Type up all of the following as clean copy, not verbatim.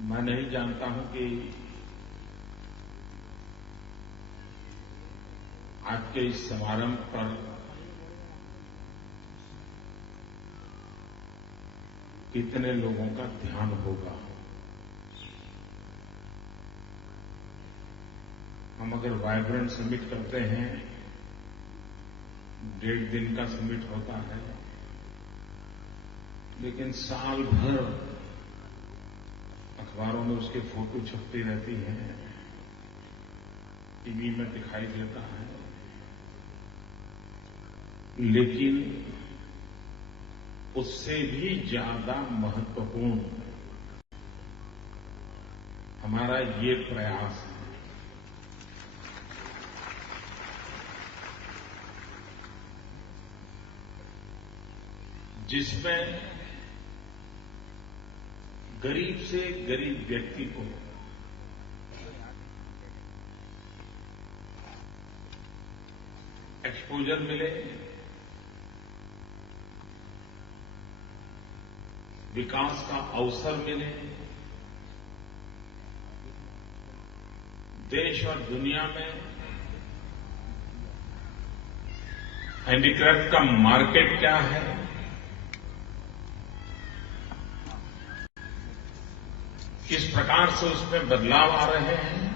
मैं नहीं जानता हूं कि आज के इस समारंभ पर कितने लोगों का ध्यान होगा। हम अगर वाइब्रेंट समिट करते हैं, 1.5 दिन का समिट होता है, लेकिन साल भर अखबारों में उसके फोटो छपती रहती हैं, टीवी में दिखाई देता है, लेकिन उससे भी ज्यादा महत्वपूर्ण हमारा ये प्रयास है जिसमें गरीब से गरीब व्यक्ति को एक्सपोजर मिले, विकास का अवसर मिले, देश और दुनिया में हैंडीक्राफ्ट का मार्केट क्या है, किस प्रकार से उसमें बदलाव आ रहे हैं,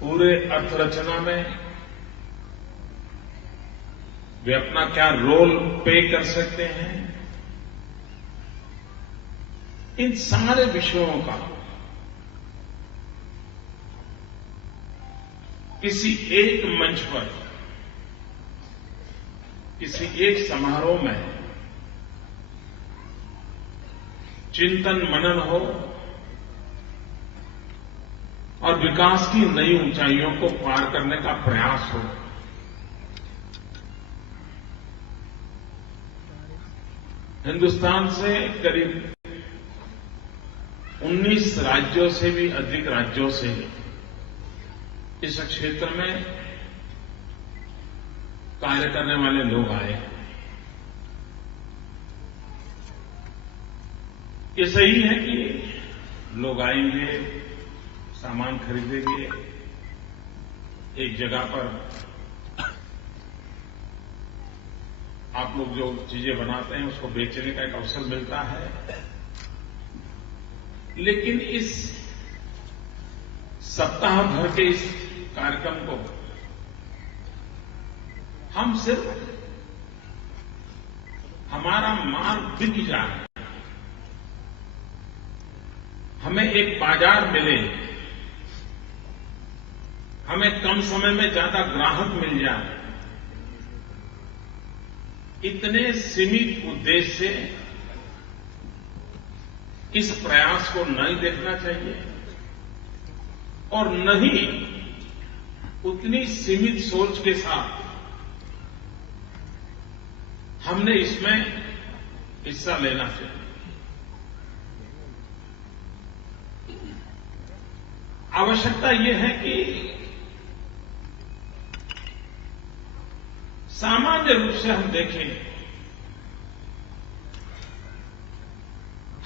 पूरे अर्थरचना में वे अपना क्या रोल प्ले कर सकते हैं, इन सारे विषयों का किसी एक मंच पर, किसी एक समारोह में चिंतन मनन हो और विकास की नई ऊंचाइयों को पार करने का प्रयास हो। हिंदुस्तान से करीब 19 राज्यों से भी अधिक राज्यों से इस क्षेत्र में कार्य करने वाले लोग आए। ये सही है कि लोग आएंगे, सामान खरीदेंगे, एक जगह पर आप लोग जो चीजें बनाते हैं उसको बेचने का एक अवसर मिलता है, लेकिन इस सप्ताह भर के इस कार्यक्रम को हम सिर्फ हमारा माल बिक जाए, हमें एक बाजार मिले, हमें कम समय में ज्यादा ग्राहक मिल जाए, इतने सीमित उद्देश्य से इस प्रयास को नहीं देखना चाहिए और न ही उतनी सीमित सोच के साथ हमने इसमें हिस्सा लेना चाहिए। आवश्यकता यह है कि सामान्य रूप से हम देखें,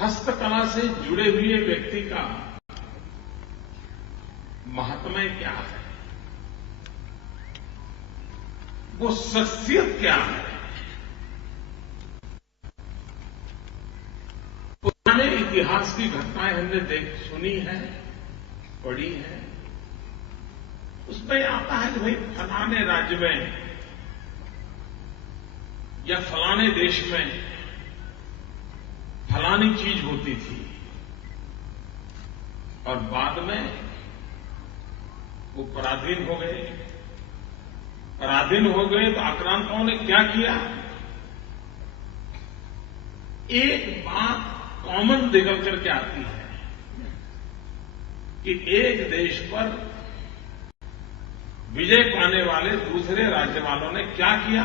हस्तकला से जुड़े हुए व्यक्ति का महात्म्य क्या है, वो शख्सियत क्या है। पुराने इतिहास की घटनाएं हमने सुनी है, पढ़ी है, उसमें आता है कि भाई फलाने राज्य में या फलाने देश में फलानी चीज होती थी और बाद में वो पराधीन हो गए। पराधीन हो गए तो आक्रांताओं ने क्या किया, एक बात कॉमन निकल करके आती है कि एक देश पर विजय पाने वाले दूसरे राज्य वालों ने क्या किया।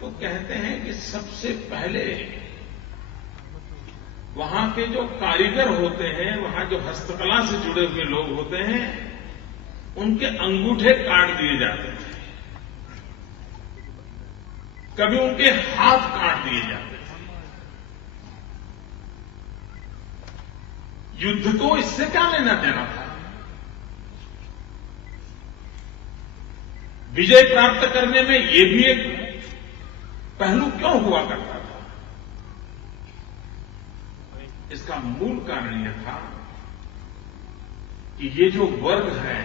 वो कहते हैं कि सबसे पहले वहां के जो कारीगर होते हैं, वहां जो हस्तकला से जुड़े हुए लोग होते हैं, उनके अंगूठे काट दिए जाते थे, कभी उनके हाथ काट दिए जाते थे। युद्ध को इससे क्या लेना देना था? विजय प्राप्त करने में ये भी एक पहलू क्यों हुआ करता था? इसका मूल कारण यह था कि ये जो वर्ग है,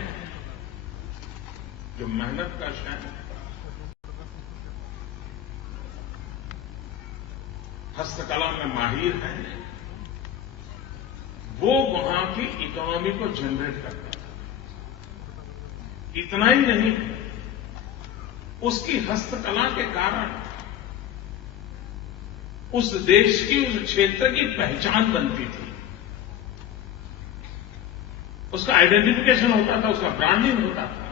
जो मेहनत कश है, हस्तकला में माहिर है, वो वहां की इकोनॉमी को जनरेट करता था। इतना ही नहीं, उसकी हस्तकला के कारण उस देश की, उस क्षेत्र की पहचान बनती थी, उसका आइडेंटिफिकेशन होता था, उसका ब्रांडिंग होता था।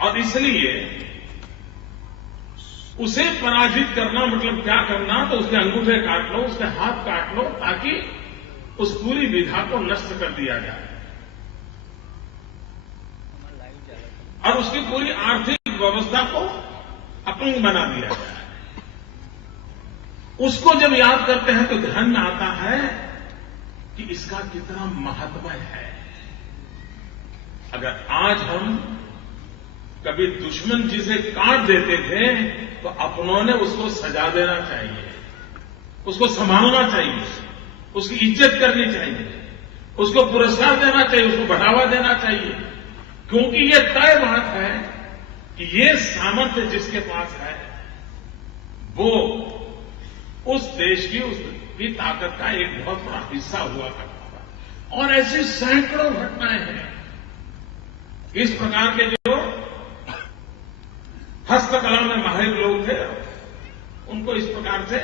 और इसलिए उसे पराजित करना मतलब क्या करना? तो उसके अंगूठे काट लो, उसके हाथ काट लो, ताकि उस पूरी विधा को नष्ट कर दिया जाए और उसकी पूरी आर्थिक व्यवस्था को अपंग बना दिया जाए। उसको जब याद करते हैं तो ध्यान में आता है कि इसका कितना महत्व है। अगर आज हम कभी दुश्मन जिसे काट देते थे तो अपनों ने उसको सजा देना चाहिए, उसको संभालना चाहिए, उसकी इज्जत करनी चाहिए, उसको पुरस्कार देना चाहिए, उसको बढ़ावा देना चाहिए, क्योंकि ये तय बात है कि ये सामर्थ्य जिसके पास है वो उस देश की, उसकी ताकत का एक बहुत बड़ा हिस्सा हुआ करता था। और ऐसी सैकड़ों घटनाएं हैं इस प्रकार के जो हस्तकला में माहिर लोग थे, उनको इस प्रकार से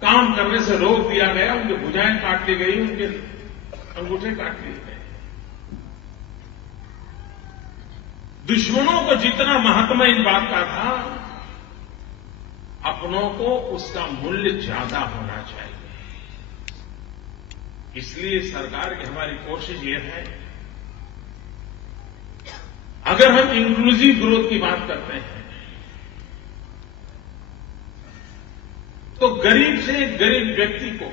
काम करने से रोक दिया गया, उनकी भुजाएं काट ली गई, उनके अंगूठे काट लिए गए। दुश्मनों को जितना महत्व इन बात का था, अपनों को उसका मूल्य ज्यादा होना चाहिए। इसलिए सरकार की हमारी कोशिश ये है, अगर हम इंक्लूसिव ग्रोथ की बात करते हैं तो गरीब से गरीब व्यक्ति को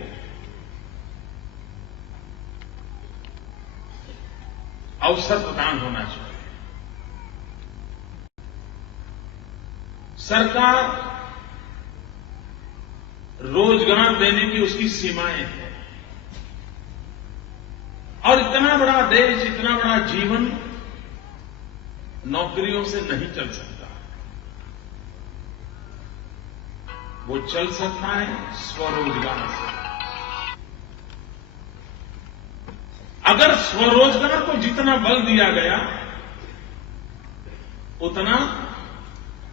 अवसर प्रदान होना चाहिए। सरकार रोजगार देने की उसकी सीमाएं हैं, और इतना बड़ा देश, इतना बड़ा जीवन नौकरियों से नहीं चल सकता। वो चल सकता है स्वरोजगार से। अगर स्वरोजगार को जितना बल दिया गया उतना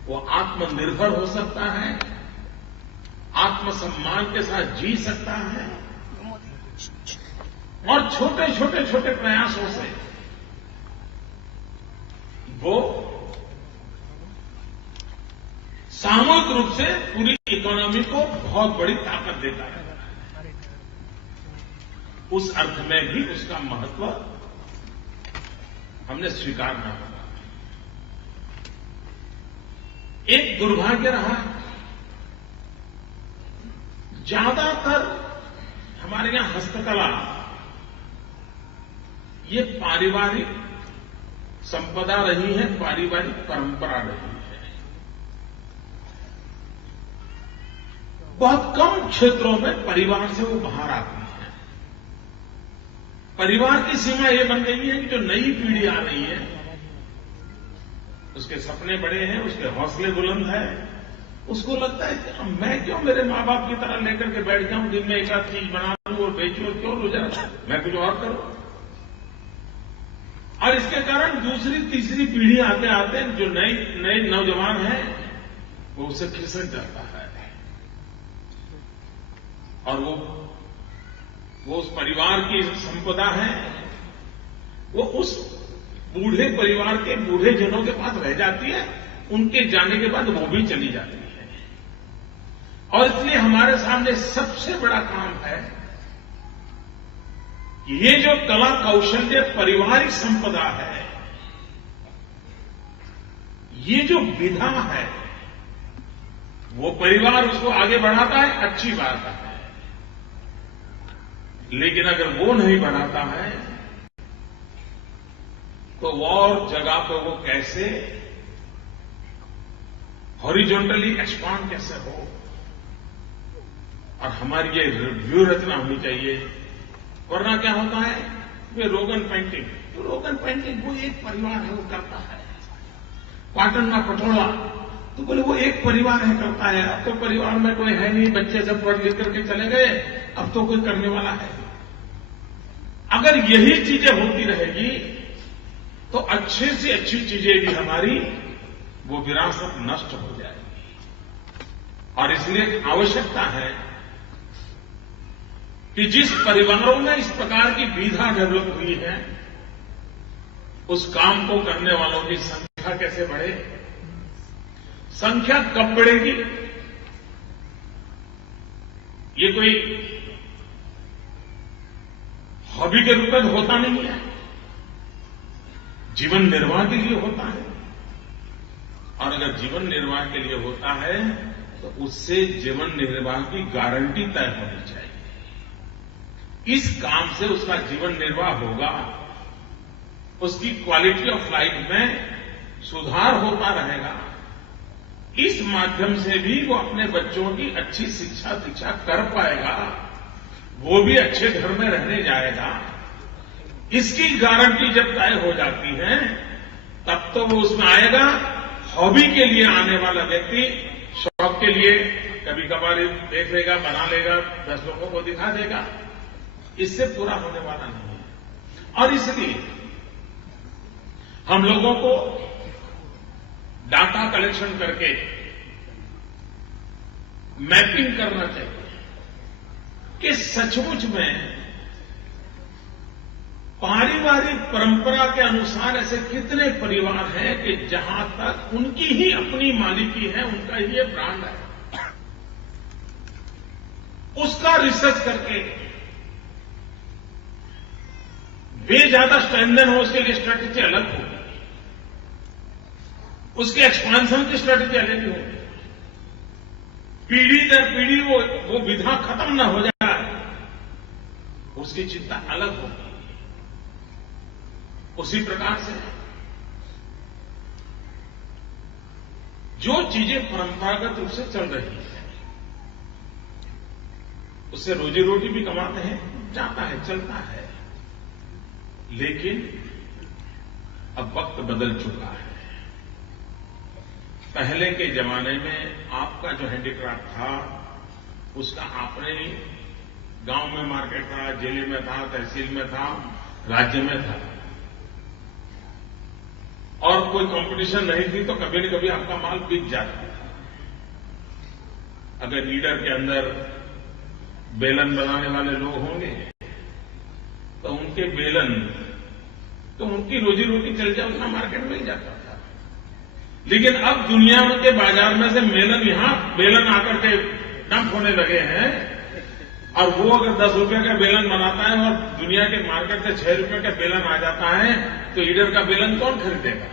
वो आत्मनिर्भर हो सकता है, आत्मसम्मान के साथ जी सकता है, और छोटे छोटे प्रयासों से वो सामूहिक रूप से पूरी इकोनॉमी को बहुत बड़ी ताकत देता है। उस अर्थ में भी उसका महत्व हमने स्वीकारना होगा। एक दुर्भाग्य रहा, ज्यादातर हमारे यहां हस्तकला ये पारिवारिक संपदा रही है, पारिवारिक परंपरा रही है। बहुत कम क्षेत्रों में परिवार से वो बाहर आती है। परिवार की सीमा ये बन गई है कि जो नई पीढ़ी आ रही है उसके सपने बड़े हैं, उसके हौसले बुलंद हैं, उसको लगता है कि मैं क्यों मेरे मां बाप की तरह लेकर के बैठ जाऊं, दिन में एक आध चीज बना लूं और बेचूं, क्यों रोजाना मैं कुछ और करूं। और इसके कारण दूसरी तीसरी पीढ़ी आते आते जो नए नौजवान हैं वो उससे खिसक जाता है, और वो उस परिवार की संपदा है, वो उस बूढ़े परिवार के बूढ़े जनों के पास रह जाती है, उनके जाने के बाद वो भी चली जाती है। और इसलिए हमारे सामने सबसे बड़ा काम है ये जो कला कौशल्य पारिवारिक संपदा है, ये जो विधा है, वो परिवार उसको आगे बढ़ाता है, अच्छी बात है। लेकिन अगर वो नहीं बनाता है तो और जगह पे वो कैसे हॉरिजॉन्टली एक्सपांड कैसे हो। और हमारी ये व्यूह रचना होनी चाहिए, वरना क्या होता है, ये रोगन पेंटिंग वो एक परिवार है, वो करता है। पाटन का पटोला तो बोले वो एक परिवार है, करता है। अब तो परिवार में कोई है नहीं, बच्चे सब पढ़ लिख करके चले गए, अब तो कोई करने वाला है। अगर यही चीजें होती रहेगी तो अच्छे से अच्छी चीजें भी हमारी वो विरासत नष्ट हो जाएगी। और इसलिए आवश्यकता है कि जिस परिवारों में इस प्रकार की विधा डेवलप हुई है, उस काम को करने वालों की संख्या कैसे बढ़े। संख्या कब बढ़ेगी, ये कोई हॉबी के रूप में होता नहीं है, जीवन निर्वाह के लिए होता है। और अगर जीवन निर्वाह के लिए होता है तो उससे जीवन निर्वाह की गारंटी तय होनी चाहिए। इस काम से उसका जीवन निर्वाह होगा, उसकी क्वालिटी ऑफ लाइफ में सुधार होता रहेगा। इस माध्यम से भी वो अपने बच्चों की अच्छी शिक्षा दीक्षा कर पाएगा, वो भी अच्छे घर में रहने जाएगा। इसकी गारंटी जब तय हो जाती है तब तो वो उसमें आएगा। हॉबी के लिए आने वाला व्यक्ति शौक के लिए कभी कभार देख लेगा, बना लेगा, 10 लोगों को दिखा देगा, इससे पूरा होने वाला नहीं है। और इसलिए हम लोगों को डाटा कलेक्शन करके मैपिंग करना चाहिए कि सचमुच में पारिवारिक परंपरा के अनुसार ऐसे कितने परिवार हैं कि जहां तक उनकी ही अपनी मालिकी है, उनका ही ये ब्रांड है। उसका रिसर्च करके वे ज्यादा स्ट्रेंथन हो, उसके लिए स्ट्रेटेजी अलग होगी, उसके एक्सपांशन की स्ट्रेटेजी अलग होगी। पीढ़ी दर पीढ़ी वो विधा खत्म न हो जाए, उसकी चिंता अलग होगी। उसी प्रकार से जो चीजें परंपरागत रूप से चल रही है, उससे रोजी रोटी भी कमाते हैं, जाता है, चलता है। लेकिन अब वक्त बदल चुका है। पहले के जमाने में आपका जो हैंडीक्राफ्ट था, उसका आपने गांव में मार्केट था, जिले में था, तहसील में था, राज्य में था, और कोई कंपटीशन नहीं थी तो कभी न कभी आपका माल बिक जाता था। अगर लीडर के अंदर बेलन बनाने वाले लोग होंगे तो उनके बेलन, तो उनकी रोजी रोटी चल जाए, उतना मार्केट मिल जाता था। लेकिन अब दुनिया के बाजार में से बेलन आकर के डंप होने लगे हैं, और वो अगर 10 रुपए का बेलन बनाता है और दुनिया के मार्केट से 6 रुपए का बेलन आ जाता है, तो लीडर का बेलन कौन खरीदेगा।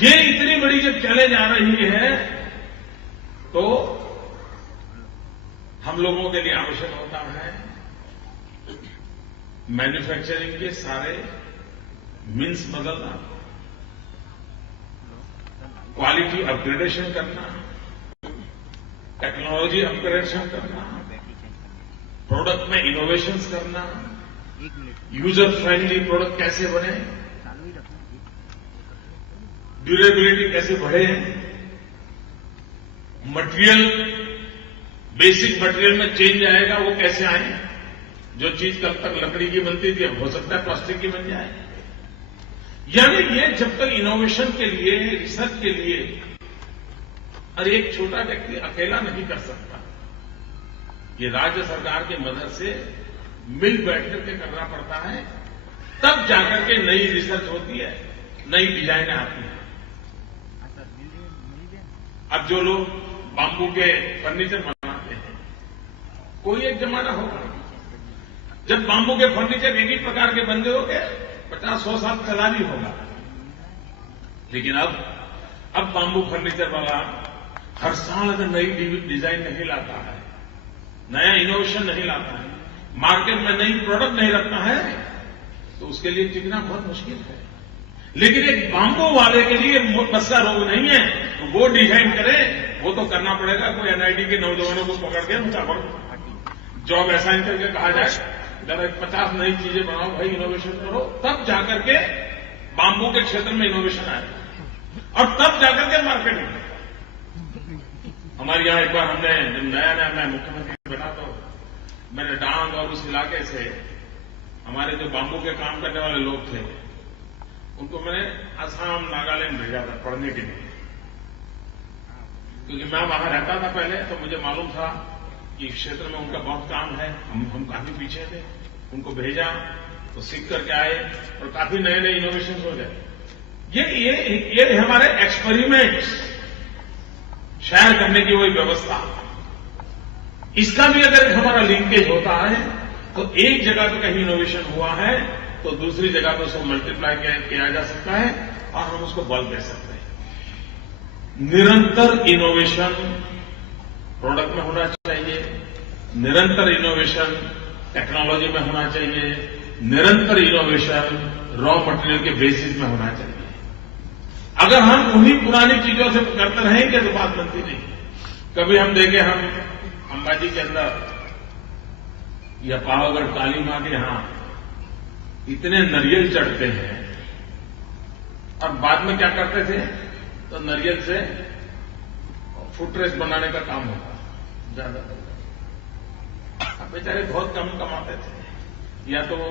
ये इतनी बड़ी जब चले जा रही है तो हम लोगों के लिए आवश्यक होता है मैन्युफैक्चरिंग के सारे मीन्स बदलना, क्वालिटी अपग्रेडेशन करना, टेक्नोलॉजी अपग्रेडेशन करना, प्रोडक्ट में इनोवेशंस करना, यूजर फ्रेंडली प्रोडक्ट कैसे बने, ड्यूरेबिलिटी कैसे बढ़े, मटेरियल, बेसिक मटेरियल में चेंज आएगा, वो कैसे आए। जो चीज कल तक लकड़ी की बनती थी अब हो सकता है प्लास्टिक की बन जाए। यानी ये जब तक इनोवेशन के लिए, रिसर्च के लिए, और एक छोटा व्यक्ति अकेला नहीं कर सकता, ये राज्य सरकार की मदद से मिल बैठ करके करना पड़ता है, तब जाकर के नई रिसर्च होती है, नई डिजाइनें आती हैं। अब जो लोग बांबू के फर्नीचर बनाते हैं, कोई एक जमाना होगा जब बांबू के फर्नीचर एक ही प्रकार के बंदे हो गए, 50-100 साल चला भी होगा। लेकिन अब बांबू फर्नीचर वाला हर साल अगर नई डिजाइन नहीं लाता है नया इनोवेशन नहीं लाता है, मार्केट में नई प्रोडक्ट नहीं रखता है, तो उसके लिए टिकना बहुत मुश्किल है। लेकिन एक बाम्बू वाले के लिए बस का रोग नहीं है, तो वो डिजाइन करे, वो तो करना पड़ेगा। कोई एनआईटी के नौजवानों को पकड़ के उनका जॉब असाइन करके कहा जाए, जरा 50 नई चीजें बनाओ भाई, इनोवेशन करो, तब जाकर के बाम्बू के क्षेत्र में इनोवेशन आएगा और तब जाकर के मार्केटिंग। हमारे यहां एक बार हमने जब नया मैं मुख्यमंत्री बना, तो मैंने डांग और उस इलाके से हमारे जो बाम्बू के काम करने वाले लोग थे, उनको मैंने असम नागालैंड भेजा था पढ़ने के लिए, क्योंकि मैं वहां रहता था पहले, तो मुझे मालूम था कि क्षेत्र में उनका बहुत काम है। हम काफी पीछे थे, उनको भेजा तो सीख करके आए और काफी नए नए इनोवेशन हो गए। ये हमारे एक्सपेरिमेंट्स शेयर करने की वही व्यवस्था, इसका भी अगर हमारा लिंकेज होता है तो एक जगह पे कहीं इनोवेशन हुआ है तो दूसरी जगह पे उसको मल्टीप्लाई किया जा सकता है और हम उसको बल दे सकते हैं। निरंतर इनोवेशन प्रोडक्ट में होना चाहिए, निरंतर इनोवेशन टेक्नोलॉजी में होना चाहिए, निरंतर इनोवेशन रॉ मटेरियल के बेसिस में होना चाहिए। अगर हम उन्हीं पुरानी चीजों से करते रहेंगे तो बात बनती नहीं। कभी हम देखें, हम अंबाजी के अंदर या पावागढ़ काली मां के यहां इतने नारियल चढ़ते हैं और बाद में क्या करते थे, तो नारियल से फुटरेस बनाने का काम होता ज्यादातर। अब बेचारे बहुत कम कमाते थे, या तो वो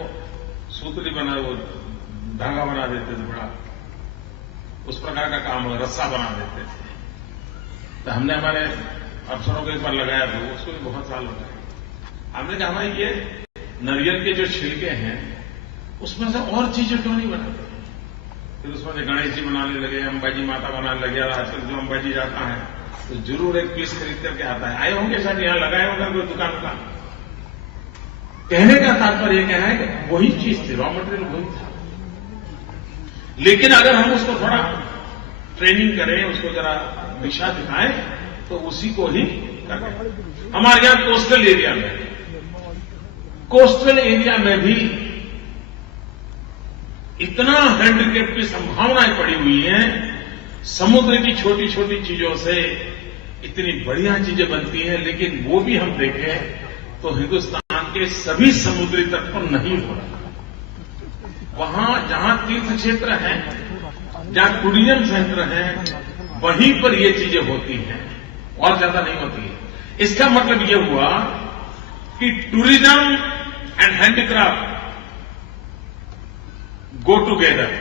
सूतली बना, वो धागा बना देते थे बड़ा, उस प्रकार का काम हो, रस्सा बना देते थे। तो हमने हमारे अफसरों को एक बार लगाया था, उसको भी बहुत साल हो गए। हमने कहा हमारे ये नारियल के जो छिलके हैं उसमें से और चीजें क्यों नहीं बनाते। फिर उसमें से गणेश जी बनाने लगे, अंबाजी माता बनाने लगे, और आजकल जो अंबाजी जाता है तो जरूर एक पीस खरीद करके आता है। आए होंगे शायद, यहां लगाए होंगे कोई दुकान का। कहने का तात्पर्य यह कहना है कि वही चीज थी, रॉ मटेरियल वही था, लेकिन अगर हम उसको थोड़ा ट्रेनिंग करें, उसको जरा दिशा दिखाएं, तो उसी को ही करें। हमारे यहां कोस्टल एरिया में भी इतना हैंडीक्राफ्ट की संभावनाएं पड़ी हुई हैं। समुद्र की छोटी छोटी चीजों से इतनी बढ़िया चीजें बनती हैं, लेकिन वो भी हम देखें तो हिंदुस्तान के सभी समुद्री तट पर नहीं हो रहा। वहां जहां तीर्थ क्षेत्र हैं, जहां टूरिज्म सेंटर हैं, वहीं पर ये चीजें होती हैं और ज्यादा नहीं होती है। इसका मतलब ये हुआ कि tourism and handicraft go together,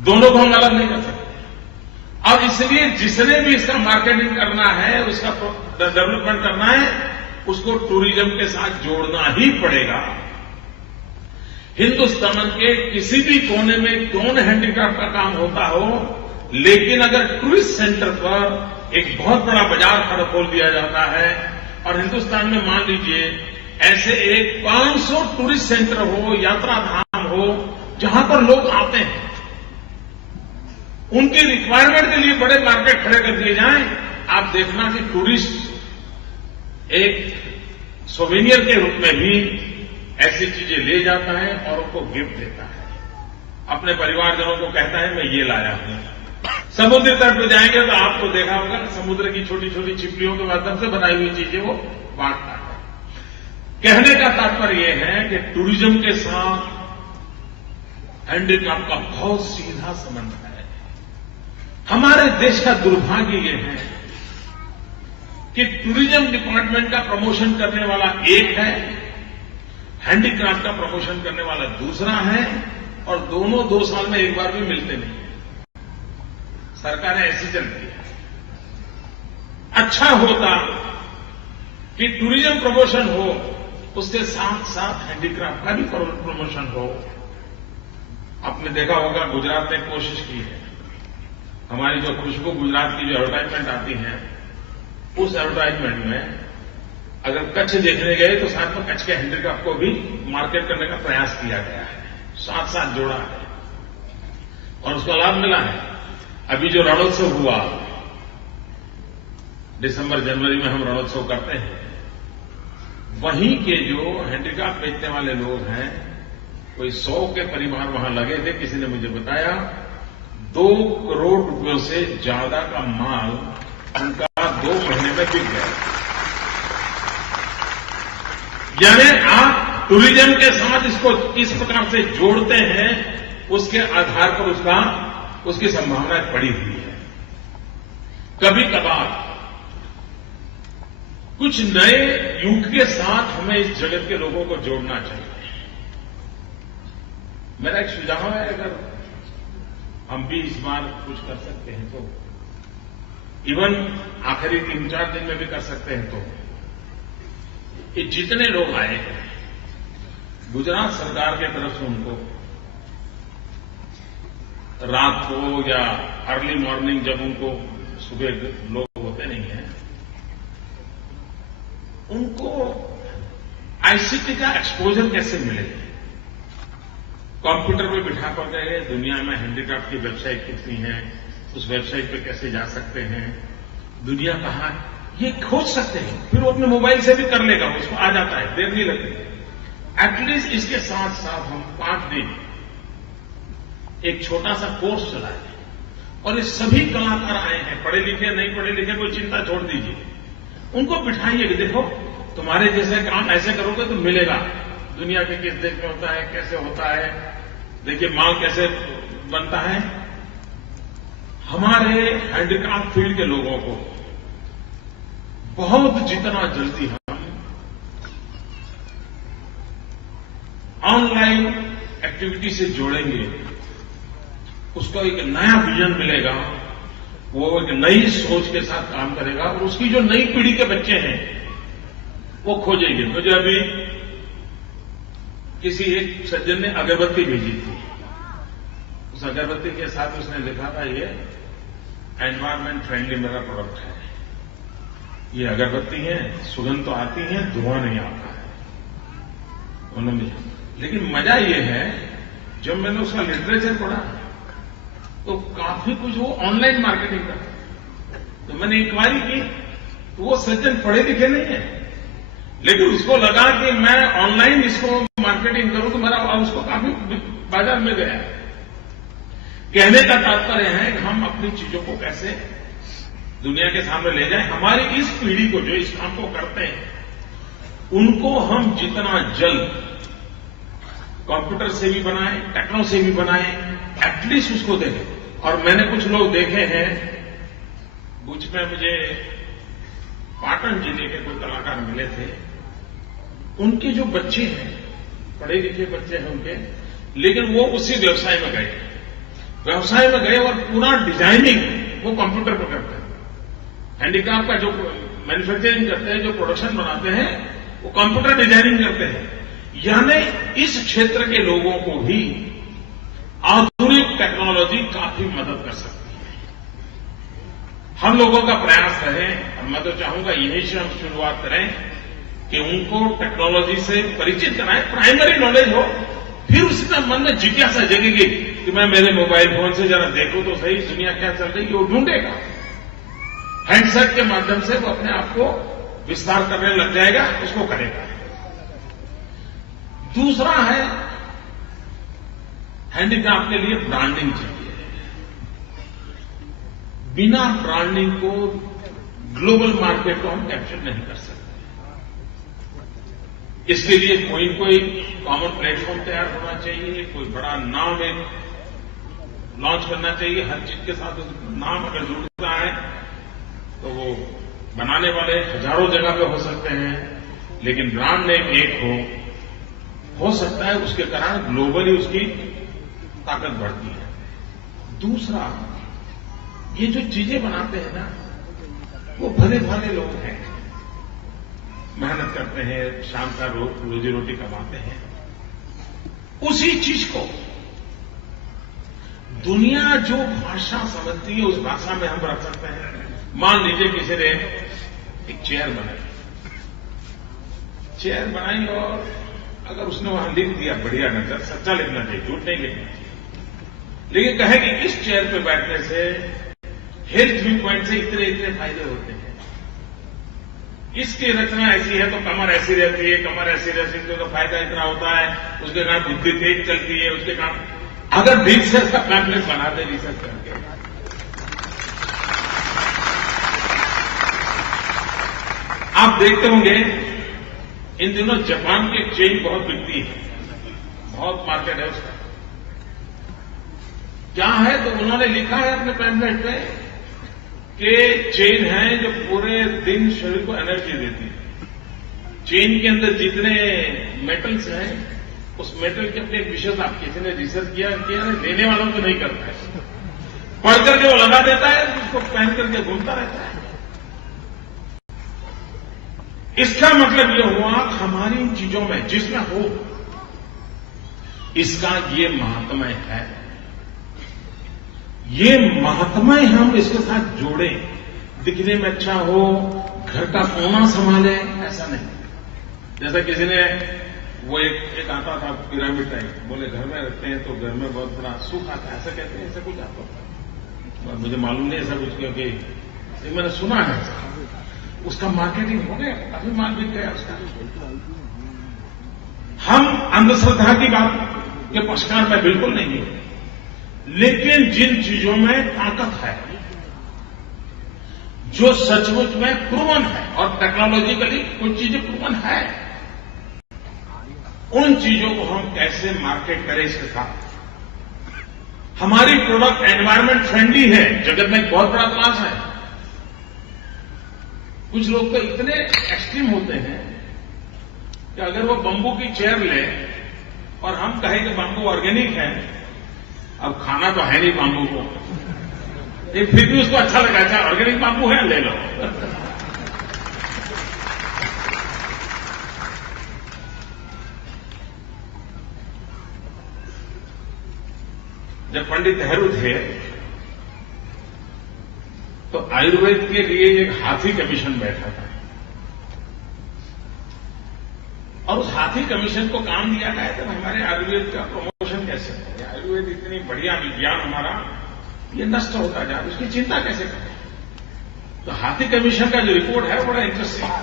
दोनों को हम अलग नहीं कर सकते। और इसलिए जिसने भी इसका मार्केटिंग करना है, उसका डेवलपमेंट करना है, उसको टूरिज्म के साथ जोड़ना ही पड़ेगा। हिंदुस्तान के किसी भी कोने में क्यों न हैंडीक्राफ्ट का काम होता हो, लेकिन अगर टूरिस्ट सेंटर पर एक बहुत बड़ा बाजार खड़ा खोल दिया जाता है, और हिंदुस्तान में मान लीजिए ऐसे एक 500 टूरिस्ट सेंटर हो, यात्रा धाम हो, जहां पर लोग आते हैं, उनकी रिक्वायरमेंट के लिए बड़े मार्केट खड़े कर दिए जाएं, आप देखना कि टूरिस्ट एक सोवेनियर के रूप में भी ऐसी चीजें ले जाता है और उनको गिफ्ट देता है, अपने परिवारजनों को कहता है मैं ये लाया हूं। समुद्र तट पर जाएंगे तो आपको देखा होगा समुद्र की छोटी छोटी छिपलियों के माध्यम से बनाई हुई चीजें वो बांटता है। कहने का तात्पर्य यह है कि टूरिज्म के साथ हैंडीक्राफ्ट का बहुत सीधा संबंध है। हमारे देश का दुर्भाग्य यह है कि टूरिज्म डिपार्टमेंट का प्रमोशन करने वाला एक है, हैंडीक्राफ्ट का प्रमोशन करने वाला दूसरा है, और दोनों 2 साल में एक बार भी मिलते नहीं। सरकारें ऐसी चलती है। अच्छा होता कि टूरिज्म प्रमोशन हो, उसके साथ साथ हैंडीक्राफ्ट का भी प्रमोशन हो। आपने देखा होगा गुजरात ने कोशिश की है, हमारी जो खुशबू गुजरात की जो एडवर्टाइजमेंट आती है, उस एडवर्टाइजमेंट में अगर कच्छ देखने गए तो साथ में कच्छ के हैंडीक्राफ्ट को भी मार्केट करने का प्रयास किया गया है, साथ साथ जोड़ा है और उसका लाभ मिला है। अभी जो रणोत्सव हुआ, दिसंबर जनवरी में हम रणोत्सव करते हैं, वहीं के जो हैंडीक्राफ्ट बेचने वाले लोग हैं, कोई 100 के परिवार वहां लगे थे। किसी ने मुझे बताया 2 करोड़ रुपयों से ज्यादा का माल उनका 2 महीने में बिक गया। यानी आप टूरिज्म के साथ इसको किस प्रकार से जोड़ते हैं, उसके आधार पर उसकी संभावनाएं पड़ी हुई है। कभी कभार कुछ नए युग के साथ हमें इस जगत के लोगों को जोड़ना चाहिए। मेरा एक सुझाव है, अगर हम भी इस बार कुछ कर सकते हैं तो, इवन आखिरी 3-4 दिन में भी कर सकते हैं तो, कि जितने लोग आए हैं गुजरात सरकार की तरफ से उनको रात को या अर्ली मॉर्निंग, जब उनको सुबह लोग होते नहीं हैं, उनको आईसीटी का एक्सपोजर कैसे मिले। कंप्यूटर पे बिठा कर गए, दुनिया में हैंडीक्राफ्ट की वेबसाइट कितनी है, उस वेबसाइट पे कैसे जा सकते हैं, दुनिया कहां, ये खोज सकते हैं। फिर वो अपने मोबाइल से भी कर लेगा, उसको आ जाता है, देर नहीं लगती। एटलीस्ट इसके साथ साथ हम 5 दिन एक छोटा सा कोर्स चलाए और ये सभी कलाकार आए हैं, पढ़े लिखे नहीं पढ़े लिखे कोई चिंता छोड़ दीजिए, उनको बिठाइए कि देखो तुम्हारे जैसे काम ऐसे करोगे तो मिलेगा। दुनिया के किस देश में होता है, कैसे होता है, देखिए माल कैसे बनता है। हमारे हैंडीक्राफ्ट फील्ड के लोगों को बहुत जितना जल्दी हम ऑनलाइन एक्टिविटी से जोड़ेंगे, उसको एक नया विजन मिलेगा, वो एक नई सोच के साथ काम करेगा और उसकी जो नई पीढ़ी के बच्चे हैं वो खोजेंगे। मुझे अभी किसी एक सज्जन ने अगरबत्ती भेजी थी, उस अगरबत्ती के साथ उसने लिखा था ये एनवायरमेंट फ्रेंडली मेरा प्रोडक्ट है, ये अगरबत्ती है, सुगंध तो आती है, धुआं नहीं आता है उन्होंने। लेकिन मजा ये है, जब मैंने उसका लिटरेचर पढ़ा तो काफी कुछ वो ऑनलाइन मार्केटिंग करता। तो मैंने इंक्वायरी की तो वो सज्जन पढ़े लिखे नहीं है, लेकिन उसको लगा कि मैं ऑनलाइन इसको मार्केटिंग करूं तो मेरा उसको काफी बाजार में गया। कहने का तात्पर्य है कि हम अपनी चीजों को कैसे दुनिया के सामने ले जाएं। हमारी इस पीढ़ी को जो इस काम को करते हैं उनको हम जितना जल्द कंप्यूटर से भी बनाएं, टेक्नो से भी बनाएं, एटलीस्ट उसको देखें। और मैंने कुछ लोग देखे हैं, कुछ में मुझे पाटन जिले के कोई कलाकार मिले थे, उनके जो बच्चे हैं, पढ़े लिखे बच्चे हैं उनके, लेकिन वो उसी व्यवसाय में गए और पूरा डिजाइनिंग वो कंप्यूटर पर करते हैं। हैंडीक्राफ्ट का जो मैन्युफैक्चरिंग करते हैं, जो प्रोडक्शन बनाते हैं, वो कंप्यूटर डिजाइनिंग करते हैं। यानी इस क्षेत्र के लोगों को भी आधुनिक टेक्नोलॉजी काफी मदद कर सकती है। हम लोगों का प्रयास रहे, और मैं तो चाहूंगा यहीं से हम शुरुआत करें कि उनको टेक्नोलॉजी से परिचित कराएं, प्राइमरी नॉलेज हो, फिर उसके मन में जिज्ञासा जगेगी कि मैं मेरे मोबाइल फोन से जरा देखूं तो सही दुनिया क्या चल रही है, वो ढूंढेगा। हैंडसेट के माध्यम से वो अपने आप को विस्तार करने लग जाएगा, उसको करेगा। दूसरा है, हैंडीक्राफ्ट के लिए ब्रांडिंग चाहिए। बिना ब्रांडिंग को ग्लोबल मार्केट को हम कैप्चर नहीं कर सकते। इसके लिए कोई कॉमन प्लेटफॉर्म तैयार होना चाहिए, कोई बड़ा नाम एक लॉन्च करना चाहिए। हर चीज के साथ नाम अगर जुड़ता है तो वो बनाने वाले हजारों जगह पे हो सकते हैं, लेकिन ब्रांड नेम एक हो सकता है, उसके कारण ग्लोबली उसकी ताकत बढ़ती है। दूसरा, ये जो चीजें बनाते हैं ना, वो भले भाले लोग हैं, मेहनत करते हैं, शाम का रोजी रोटी कमाते हैं। उसी चीज को दुनिया जो भाषा समझती है उस भाषा में हम रख सकते हैं। मान लीजिए किसी ने एक चेयर बनाई और अगर उसने वहां लिख दिया बढ़िया नजर, सच्चा लिखना चाहिए, झूठ नहीं लिखना चाहिए, लेकिन कहे कि इस चेयर पे बैठने से हेल्थ व्यू पॉइंट से इतने फायदे होते हैं, इसकी रचना ऐसी है तो कमर ऐसी रहती है, कमर ऐसी रहती है तो फायदा इतना होता है, उसके कारण बुद्धि तेज चलती है, उसके कारण अगर ठीक से इसका पैम्पलेट बनाते रिसर्च करके। आप देखते होंगे इन दिनों जापान की चेन बहुत बिकती है, बहुत मार्केट है उसका। क्या है तो उन्होंने लिखा है अपने पैम्पलेट में कि चेन है जो पूरे दिन शरीर को एनर्जी देती है। चेन के अंदर जितने मेटल्स हैं उस मेटल के अपने एक विशेषता, किसी ने रिसर्च किया लेने वालों को नहीं करता है, पढ़ करके वो लगा देता है, उसको पहन करके घूमता रहता है। इसका मतलब यह हुआ हमारी इन चीजों में जिसमें हो इसका ये महात्म्य है। ये महात्म्य हम इसके साथ जोड़ें, दिखने में अच्छा हो, घर का कोना संभाले, ऐसा नहीं। जैसा किसी ने वो एक आता था पिरामिड टाइप, बोले घर में रखते हैं तो घर में बहुत बड़ा सुख आता है, ऐसा कहते हैं, ऐसा कुछ आता था। मुझे मालूम नहीं ऐसा कुछ, क्योंकि मैंने सुना है उसका मार्केटिंग हो गया, काफी माल बिक गया उसका। हम अंधश्रद्धा की बात के पक्षकार में बिल्कुल नहीं है, लेकिन जिन चीजों में ताकत है, जो सचमुच में प्रूवन है और टेक्नोलॉजिकली कुछ चीजें प्रूवन है, उन चीजों को हम कैसे मार्केट करें इसके साथ। हमारी प्रोडक्ट एनवायरमेंट फ्रेंडली है, जगत में एक बहुत बड़ा क्लास है। कुछ लोग तो इतने एक्सट्रीम होते हैं कि अगर वो बंबू की चेयर ले और हम कहें कि बंबू ऑर्गेनिक है, अब खाना तो है नहीं बाम्बू को, लेकिन फिर भी उसको अच्छा लगा, अच्छा ऑर्गेनिक बाम्बू है, ले लो। जब पंडित नेहरू थे तो आयुर्वेद के लिए एक हाथी कमीशन बैठा था, और उस हाथी कमीशन को काम दिया गया था हमारे आयुर्वेद का प्रमोशन कैसे करें, आयुर्वेद इतनी बढ़िया विज्ञान हमारा ये नष्ट होता जा रहा है, उसकी चिंता कैसे करें। तो हाथी कमीशन का जो रिपोर्ट है बड़ा इंटरेस्टिंग है।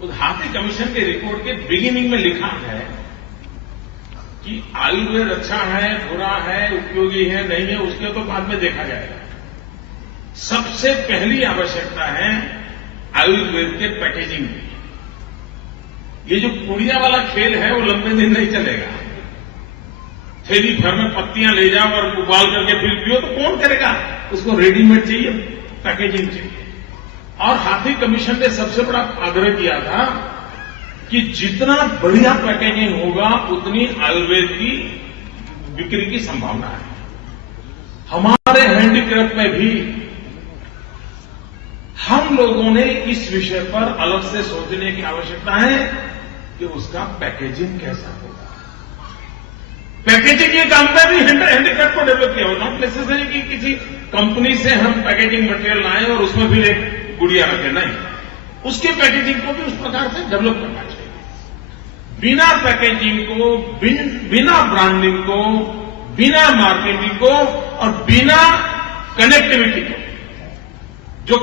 उस हाथी कमीशन के रिपोर्ट के बिगिनिंग में लिखा है कि आयुर्वेद अच्छा है, बुरा है, उपयोगी है, नहीं है, उसके तो बाद में देखा जाएगा। सबसे पहली आवश्यकता है आयुर्वेद के पैकेजिंग की। ये जो पुड़िया वाला खेल है वो लंबे दिन नहीं चलेगा। थैली भर में पत्तियां ले जाओ और उबाल करके फिर पियो तो कौन करेगा, उसको रेडीमेड चाहिए, पैकेजिंग चाहिए। और हाथी कमीशन ने सबसे बड़ा आग्रह किया था कि जितना बढ़िया पैकेजिंग होगा उतनी आयुर्वेद की बिक्री की संभावना है। हमारे हैंडीक्राफ्ट में भी हम लोगों ने इस विषय पर अलग से सोचने की आवश्यकता है कि उसका पैकेजिंग कैसा होगा। पैकेजिंग के काम में भी हैंडीक्राफ्ट को डेवलप किया होता है। नेसेसरी कि किसी कंपनी से हम पैकेजिंग मटेरियल लाएं और उसमें भी एक गुड़िया रखें, नहीं, उसके पैकेजिंग को भी उस प्रकार से डेवलप करना चाहिए। बिना पैकेजिंग को, बिना ब्रांडिंग को, बिना मार्केटिंग को और बिना कनेक्टिविटी को, जो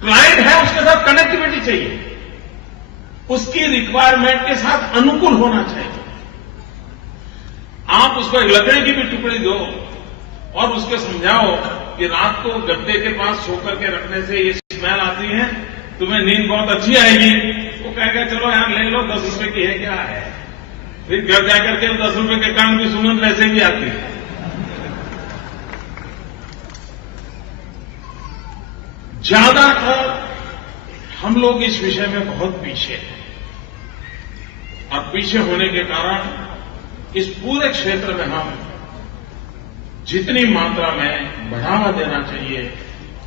क्लाइंट है उसके साथ कनेक्टिविटी चाहिए, उसकी रिक्वायरमेंट के साथ अनुकूल होना चाहिए। आप उसको एक लकड़ी की भी टुकड़ी दो और उसके समझाओ कि रात को गद्दे के पास सो करके रखने से ये स्मेल आती है, तुम्हें नींद बहुत अच्छी आएगी, वो कहेगा चलो यार ले लो, 10 रुपए की है, क्या है। फिर घर जाकर के 10 रुपए के काम की सुगंध वैसे भी आती है। ज्यादातर हम लोग इस विषय में बहुत पीछे हैं, और पीछे होने के कारण इस पूरे क्षेत्र में हम जितनी मात्रा में बढ़ावा देना चाहिए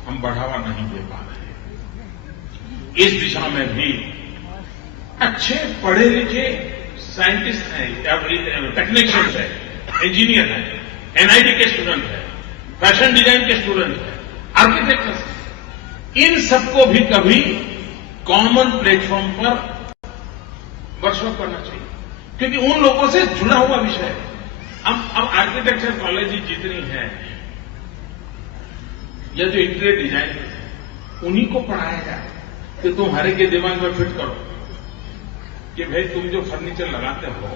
हम बढ़ावा नहीं दे पा रहे। इस दिशा में भी अच्छे पढ़े लिखे साइंटिस्ट हैं, टेक्नीशियंस हैं, इंजीनियर हैं, एनआईटी के स्टूडेंट हैं, फैशन डिजाइन के स्टूडेंट हैं, आर्किटेक्चर्स हैं, इन सबको भी कभी कॉमन प्लेटफॉर्म पर वर्कशॉप करना चाहिए, क्योंकि उन लोगों से जुड़ा हुआ विषय है। अब आर्किटेक्चर कॉलेज जितनी है या जो इंटीरियर डिजाइन है उन्हीं को पढ़ाया जाए, कि तुम हर एक के दिमाग में फिट करो कि भाई तुम जो फर्नीचर लगाते हो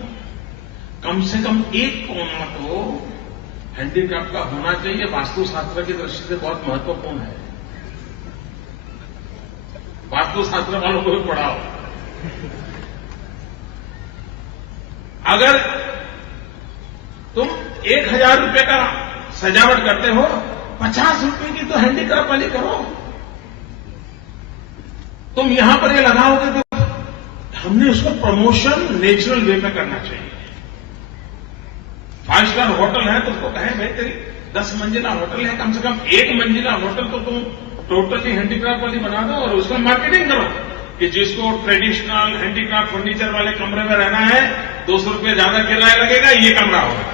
कम से कम एक कोना तो हैंडीक्राफ्ट का होना चाहिए। वास्तुशास्त्र की दृष्टि से बहुत महत्वपूर्ण है। वास्तुशास्त्र वालों को भी पढ़ाओ। अगर तुम 1000 रुपए का सजावट करते हो, 50 रुपए की तो हैंडीक्राफ्ट वाली करो। तुम यहां पर ये लगाओगे तो हमने उसको प्रमोशन नेचुरल वे में करना चाहिए। 5 स्टार होटल है तो उसको कहें भाई तेरी 10 मंजिला होटल है, कम से कम 1 मंजिला होटल तो तुम टोटली हैंडीक्राफ्ट वाली बना दो और उसका मार्केटिंग करो कि जिसको ट्रेडिशनल हैंडीक्राफ्ट फर्नीचर वाले कमरे में रहना है 200 रुपये ज्यादा किराया लगेगा, ये कमरा होगा।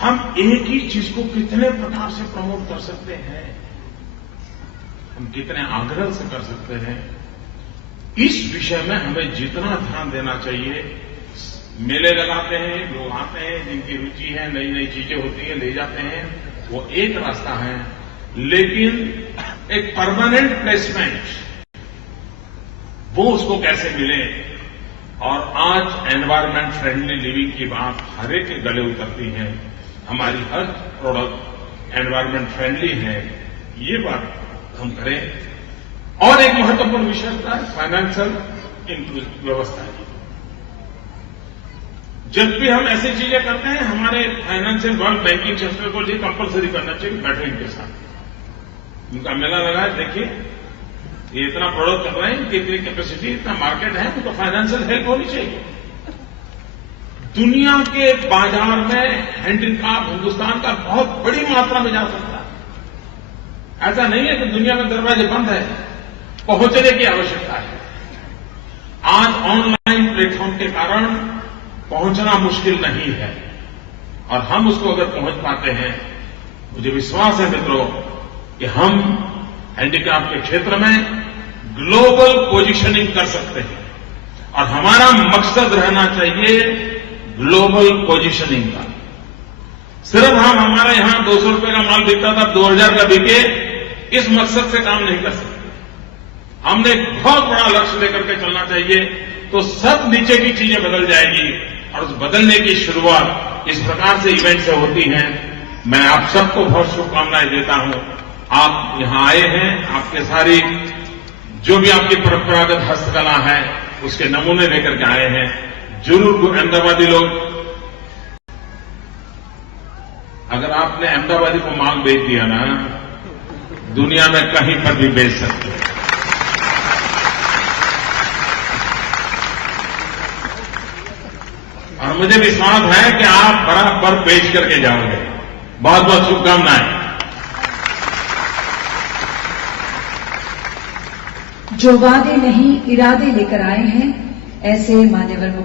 हम एक ही चीज को कितने प्रकार से प्रमोट कर सकते हैं, हम कितने आग्रह से कर सकते हैं, इस विषय में हमें जितना ध्यान देना चाहिए। मेले लगाते हैं, लोग आते हैं, जिनकी रुचि है, नई नई चीजें होती हैं, ले जाते हैं, वो एक रास्ता है। लेकिन एक परमानेंट प्लेसमेंट वो उसको कैसे मिले। और आज एनवायरमेंट फ्रेंडली लिविंग की बात हर एक के गले उतरती है। हमारी हर प्रोडक्ट एनवायरमेंट फ्रेंडली है, ये बात हम करें। और एक महत्वपूर्ण विषय होता है फाइनेंशियल व्यवस्था की। जब भी हम ऐसी चीजें करते हैं, हमारे फाइनेंशियल वर्ल्ड बैंकिंग सेक्टर को ये कंपलसरी करना चाहिए बैठे इनके साथ। उनका मेला लगा है, देखिए ये इतना प्रोडक्ट कर रहे हैं, इनकी इतनी कैपेसिटी, इतना मार्केट है, उनको फाइनेंशियल हेल्प होनी चाहिए। दुनिया के बाजार में हैंडीक्राफ्ट हिंदुस्तान का बहुत बड़ी मात्रा में जा सकता है। ऐसा नहीं है कि दुनिया में दरवाजे बंद है, पहुंचने की आवश्यकता है। आज ऑनलाइन प्लेटफॉर्म के कारण पहुंचना मुश्किल नहीं है और हम उसको अगर पहुंच पाते हैं, मुझे विश्वास है मित्रों कि हम हैंडीक्राफ्ट के क्षेत्र में ग्लोबल पोजीशनिंग कर सकते हैं। और हमारा मकसद रहना चाहिए ग्लोबल पोजीशनिंग का। सिर्फ हम हमारे यहां 200 रुपए का माल बिकता था, 2000 का बिके, इस मकसद से काम नहीं कर सकते। हमने एक बहुत बड़ा लक्ष्य लेकर के चलना चाहिए, तो सब नीचे की चीजें बदल जाएगी। और उस बदलने की शुरुआत इस प्रकार से इवेंट से होती है। मैं आप सबको बहुत शुभकामनाएं देता हूं। आप यहां आए हैं, आपके सारी जो भी आपकी परंपरागत हस्तकला है उसके नमूने लेकर के आए हैं। जरूर अहमदाबादी लोग, अगर आपने अहमदाबादी को माल बेच दिया ना, दुनिया में कहीं पर भी बेच सकते हैं। और मुझे विश्वास है कि आप बराबर बेच करके जाओगे। बहुत बहुत शुभकामनाएं। जो वादे नहीं इरादे लेकर आए हैं, ऐसे मान्यवर